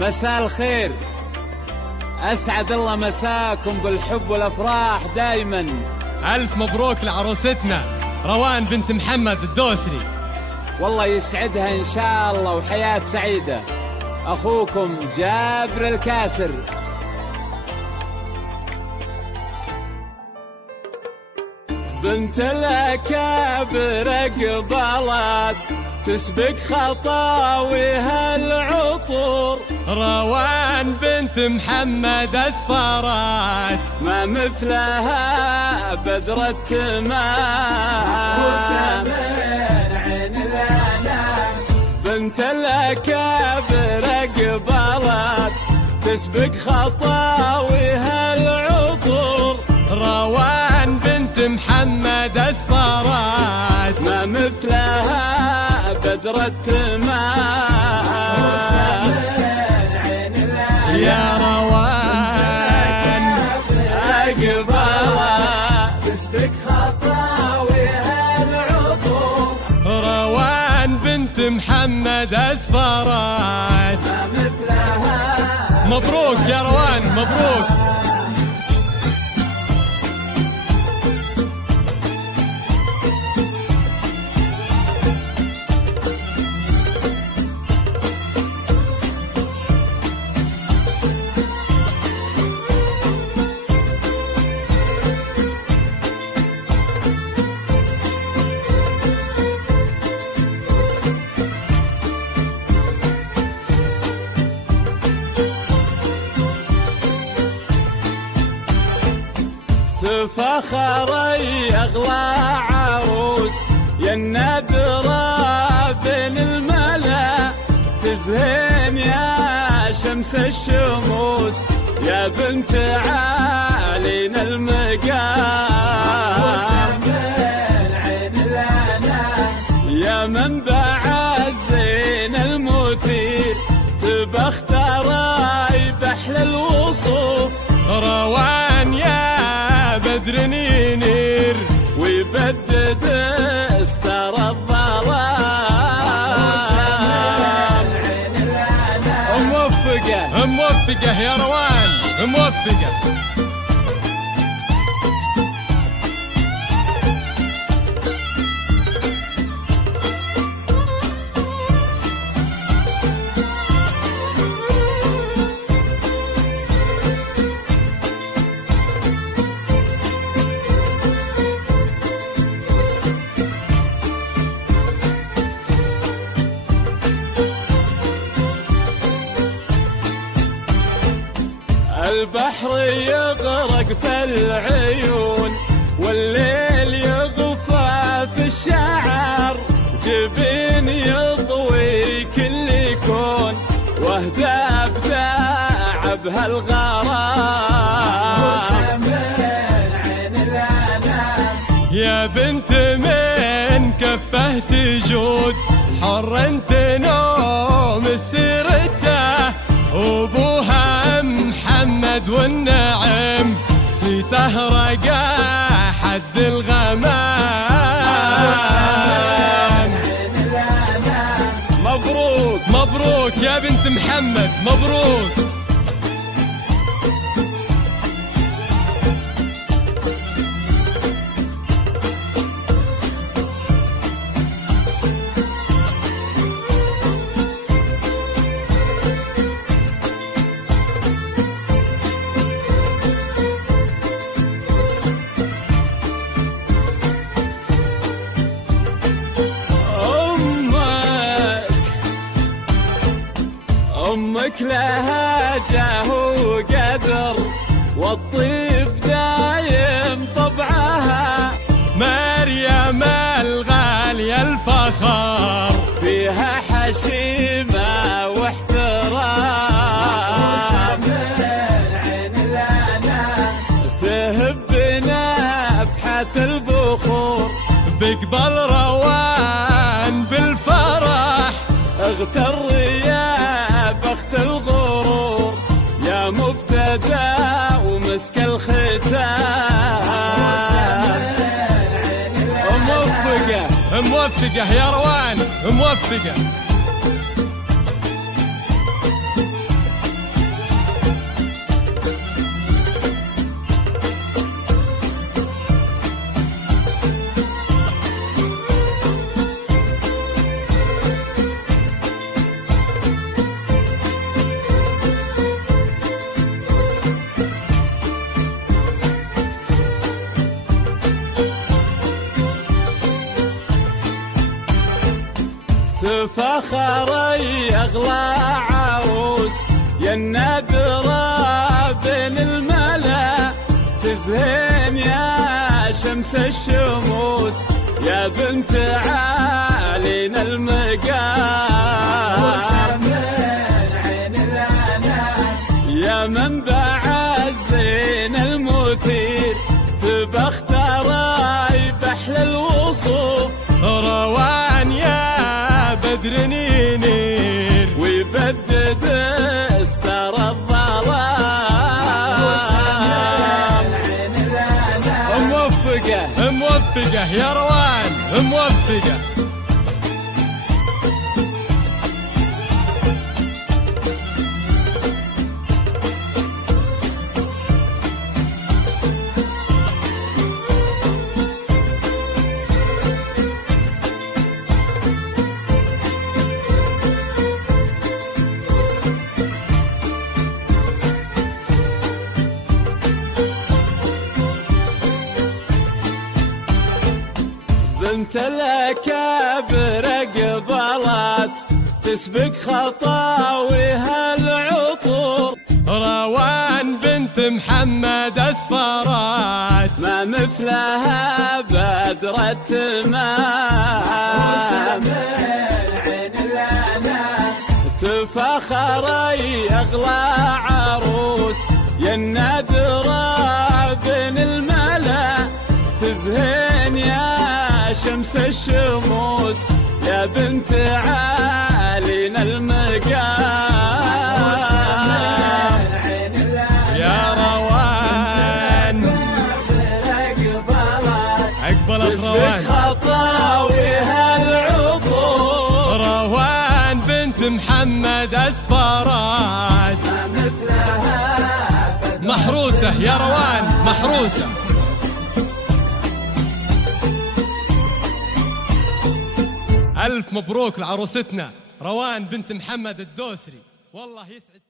مساء الخير، أسعد الله مساكم بالحب والأفراح دايما. ألف مبروك لعروستنا روان بنت محمد الدوسري. والله يسعدها إن شاء الله وحياة سعيدة. أخوكم جابر الكاسر. بنت الأكابر قبلت تسبق خطاويها العطور، روان بنت محمد أسفرت ما مثلها بدر التمام وسامر عين الأنام. بنت الأكابر قبلت تسبق خطاويها العطور، روان بنت محمد أسفرت ما مثلها بدر التمام يا روان أقبلها تسبق خطاويها العطور، روان بنت محمد أسفرت ما مثلها. مبروك يا روان مبروك. تفخري أغلى عروس يا النادرة بين الملا، تزهين يا شمس الشموس يا بنت عالينا المقام، يا منبع الزين المثير تبختري بحل الوصوف. روان يا بدر ينير ويبدد استر الظلام. موفقة يا روان موفقة. البحر يغرق في العيون والليل يغفى في الشعر، جبين يضوي كل كون واهدى بداع بهالغرام. يا بنت من كفه تجود حر انت نوم سيرته، وابوها محمد والنعم سيته رقا حد الغمام. مبروك مبروك يا بنت محمد مبروك. أمك لها جاه وقدر والطيب دايم طبعها، مريم الغالية الفخر فيها حشيمة واحترام، تهب نفحة البخور بقبل روان بالفرح، اغتر يا بخت الغرور يا مبتدى ومسك الختام. موفقة يا روان موفقة. تفخري أغلى عروس يا النادرة بين الملا، تزهين يا شمس الشموس يا بنت عالينا المقام، يا منبع الزين المثير تبختري بحل الوصوف، روان يا بدر ينير ويبدد استر الظلام، موفقة موفقة يا روان موفقة. بنت الأكابر قبلت تسبق خطاويها العطور، روان بنت محمد أسفرات ما مثلها بدرة الماء، تفخري أغلى عروس يا النادرة بين الملا، تزهين يا شمس الشموس يا بنت عالينا المقام، يا روان أقبلت روان خطاويها العطور، روان بنت محمد أسفرات محروسة يا روان محروسة. ألف مبروك لعروستنا روان بنت محمد الدوسري، والله يسعد